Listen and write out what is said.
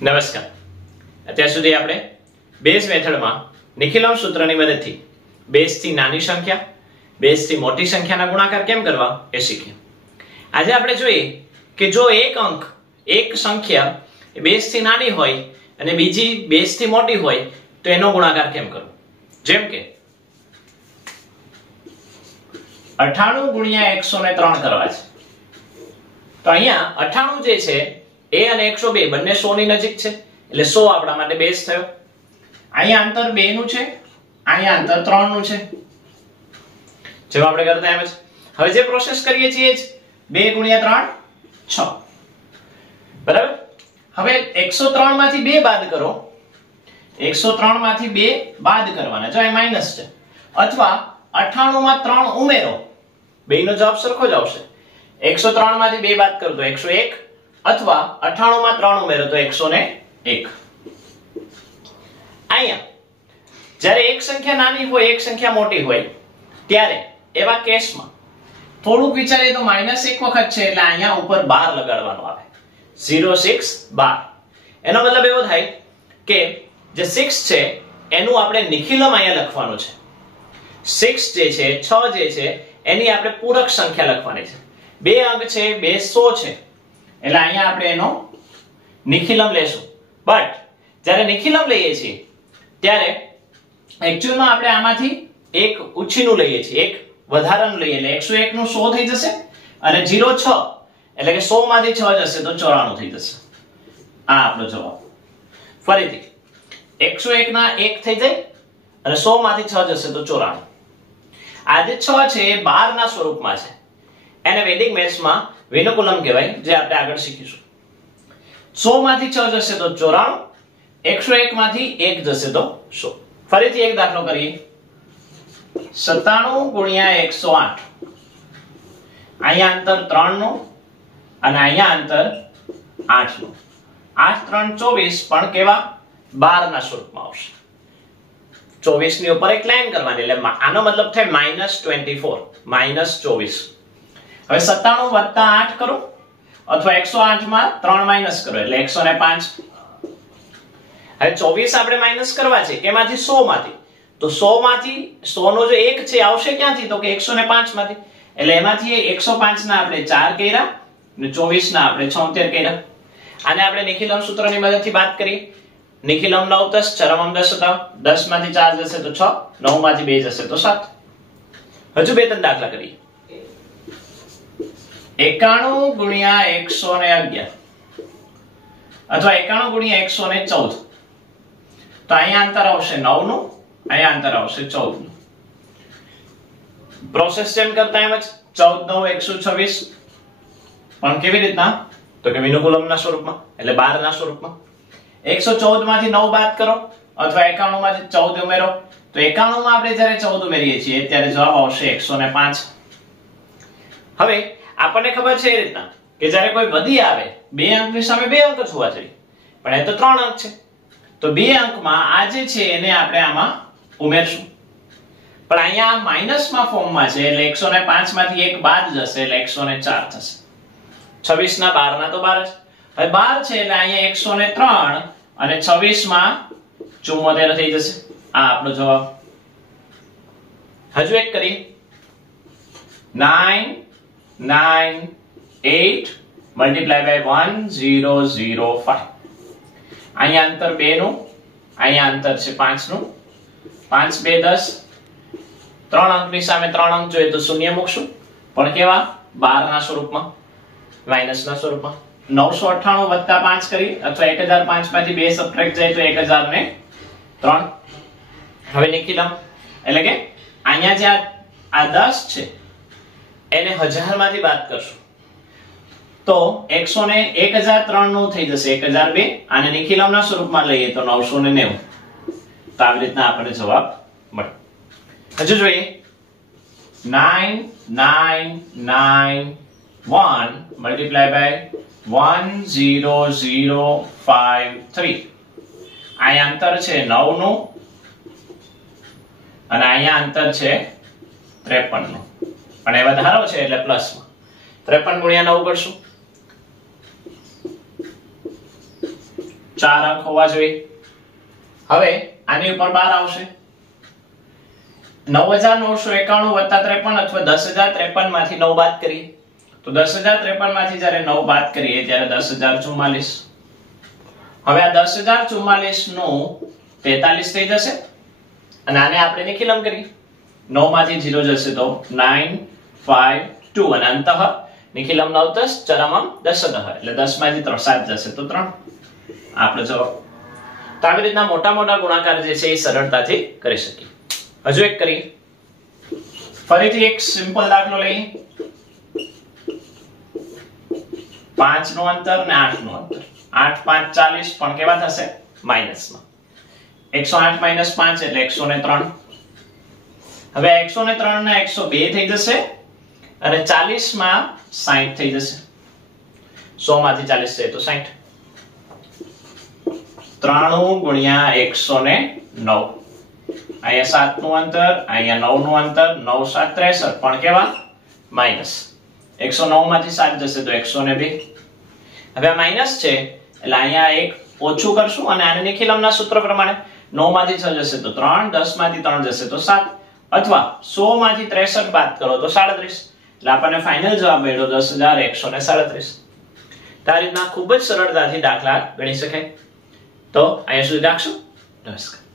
નમસ્કાર. અત્યાર સુધી આપણે બેઝ મેથડમાં નિખિલમ સૂત્રની મદદથી બેઝથી નાની સંખ્યા બેઝથી મોટી સંખ્યાના ગુણાકાર કેમ કરવા એ શીખ્યા. આજે આપણે જોઈએ કે જો એક અંક એક સંખ્યા બેઝથી નાની હોય અને બીજી બેઝથી મોટી હોય તો એનો ગુણાકાર કેમ કરવો. જેમ કે 98 ગુણ્યા 103 કરવા છે તો અહીંયા 98 જે છે એ અને 102 બંને 100 ની નજીક છે એટલે 100 આપણા માટે બેઝ થયો. અહીંયા અંતર 2 નું છે, અહીંયા અંતર 3 નું છે. જેમ આપણે કરતા એમ જ હવે જે પ્રોસેસ કરીએ છીએ જ 2 ગુણ્યા 3 6 બરાબર. હવે 103 માંથી 2 બાદ કરો, 103 માંથી 2 બાદ કરવાના જો એ માઈનસ છે, અથવા 98 માં 3 ઉમેરો, બેયનો જવાબ સરખો જ આવશે. 103 માંથી 2 બાદ કરો તો 101 અથવા 98 માં 3 ઉમેરો તો 101. અહીંયા જ્યારે એક સંખ્યા નાની હોય એક સંખ્યા મોટી હોય ત્યારે એવા કેસમાં થોડુંક વિચારીએ તો -1 વખત છે એટલે અહીંયા ઉપર 12 લગાડવાનો આવે. 0 6 12. એનો મતલબ એવો થાય કે જે 6 છે એનું આપણે નિખિલમ અહીંયા લખવાનું છે. 6 જે છે 6 જે છે એની આપણે પૂરક સંખ્યા લખવાની છે. બે અંક છે, બે 100 છે એટલે અહીંયા આપણે એનો નિખિલમ લેશું. બટ જ્યારે નિખિલમ લઈએ છીએ ત્યારે એક્ચ્યુઅલમાં આપણે આમાંથી એક ઉછીનું લઈએ છીએ, એક વધારાનું લઈએ એટલે 101 નું 100 થઈ જશે અને 0 6 એટલે કે 100 માંથી 6 જશે તો 94 થઈ જશે. આ આપણો જવાબ. ફરીથી 101 ના 1 થઈ જાય અને 100 માંથી 6 જશે તો 94. આ જે 6 છે એ 12 ના સ્વરૂપમાં છે. એને વૈદિક મેથ્સમાં વિનુકુલમ કહેવાય, જે આપણે આગળ શીખીશું. 100 માંથી 6 જશે તો 94, 101 માંથી 1 જશે તો 100. ફરીથી એક દાખલો કરીએ. 97 ગુણ્યા 108. અહીંયા અંતર 3 નું અને અહીંયા અંતર 8 નું. 8 3 24 પણ કેવા 12 ના સ્વરૂપમાં આવશે. 24 ની ઉપર એક લાઈન કરવાની એટલે આનો મતલબ થાય -24 -24. હવે 97 વત્તા 8 કરો અથવા 108 માં 3 માઈનસ કરો એટલે 105. હવે 24 આપણે માઈનસ કરવા છે કેમાંથી? 100 માંથી. તો 100 માંથી 100 નો જે 1 છે આવશે ક્યાંથી? તો કે 105 માંથી. એટલે એમાંથી 105 ના આપણે 4 કર્યા અને 24 ના આપણે 76 કર્યા. આને આપણે નિખિલમ સૂત્રની મદદથી વાત કરીએ. નિખિલમ 9 10 ચરમમ 10 હતા. 10 માંથી 4 જશે તો 6, 9 માંથી 2 જશે તો 7. હજુ બે ત્રણ દાખલા કરીએ. 91 ગુણ્યા 111 અથવા 91 ગુણ્યા 114. તો અહીંયા અંતર આવશે 9 નું, અહીંયા અંતર આવશે 14 નું. પ્રોસેસ જેમ કરતા એમ જ 14 9 126 પણ કેવી રીતના? તો કે વિનુકુલમના સ્વરૂપમાં એટલે 12 ના સ્વરૂપમાં. 114 માંથી 9 બાદ કરો અથવા 91 માંથી 14 ઉમેરો તો 91 માં આપણે જ્યારે 14 ઉમેરીએ છીએ ત્યારે જવાબ આવશે 105. હવે આપણને ખબર છે એ રીતના કે જ્યારે કોઈ વધી આવે બે અંકની સામે બે અંક જ હોવા જોઈએ, પણ એ તો 3 અંક છે તો બે અંકમાં આ જે છે એને આપણે આમાં ઉમેરશું. પણ અહીંયા માઈનસમાં ફોર્મમાં છે એટલે 105 માંથી 1 બાદ જશે એટલે 104 થશે. 26 ના 12 ના તો 12 જ. હવે 12 છે એટલે અહીંયા 103 અને 26 માં 74 થઈ જશે. આ આપણો જવાબ. હજુ એક કરીએ. 9 9 8 multiply by 1005. અહીંયા અંતર 2 નું, અહીંયા અંતર છે 5 નું. 5 2 10. 3 અંકની સામે 3 અંક જોઈએ તો શૂન્ય મૂકશું પણ કેવા 12 ના સ્વરૂપમાં, માઈનસ ના સ્વરૂપમાં. 998 વત્તા 5 કરી અથવા 1005 માંથી 2 સબટ્રેક્ટ જાય તો 1003. હવે નિખિલમ એટલે કે અહીંયા જે આ 10 છે એને 1000 માંથી બાદ કરશું તો 1003 નું થઈ જશે 1002. આને નિખિલમના સ્વરૂપમાં લઈએ તો 990. તો આવી રીતના આપણને જવાબ મળે. હજુ જોઈએ. 9 9 9 1 multiply by 10053. અહીંયા અંતર છે 9 નું અને અહીંયા અંતર છે 53 નું. પણ એ વધારો છે એટલે પ્લસમાં 53 ગુણ્યા 9 કરશું 4 અંક હોવા જોઈએ. હવે આની ઉપર 12 આવશે. 9991 વત્તા 53 અથવા 10053 માંથી 9 બાદ કરીએ તો 10053 માંથી જ્યારે 9 બાદ કરીએ ત્યારે 10044. હવે આ 10044 નું 43 થઈ જશે અને આને આપણે નિખિલમ કરીએ. 9 માંથી 0 જશે તો 9 5 2 અને અંતઃ નિખિલમ 9 10 ચરમમ 10 એટલે 10 માંથી 7 જશે તો 3. આપણો જવાબ. તો આવી રીતના મોટા મોટા ગુણાકાર જે છે એ સરળતાથી કરી શકીએ. હજુ એક કરીએ. ફરીથી એક સિમ્પલ દાખલો લઈએ. 5 નું અંતર અને 8 નું અંતર. 8 5 40 પણ કેવા થશે? માઈનસમાં. 108 - 5 એટલે 103. હવે 103 ને 102 થઈ જશે અને 40 માં 60 થઈ જશે. 100 માંથી 40 જાય તો 60. 93 ગુણ્યા 109. અહીંયા 7 નું અંતર, અહીંયા 9 નું અંતર, 9 7 63 પણ કેવા? માઈનસ. 109 માંથી 7 જશે તો 102. હવે આ માઈનસ છે એટલે અહીંયા એક ઓછું કરશું અને આને નિખિલમના સૂત્ર પ્રમાણે 9 માંથી 6 જશે તો 3, 10 માંથી 3 જશે તો 7 અથવા 100 માંથી 63 બાદ કરો તો 37. એટલે આપણને ફાઇનલ જવાબ મળ્યો 10137. તો આ રીતના ખૂબ જ સરળતાથી દાખલા ગણી શકાય. તો અહીંયા સુધી રાખશું. નમસ્કાર.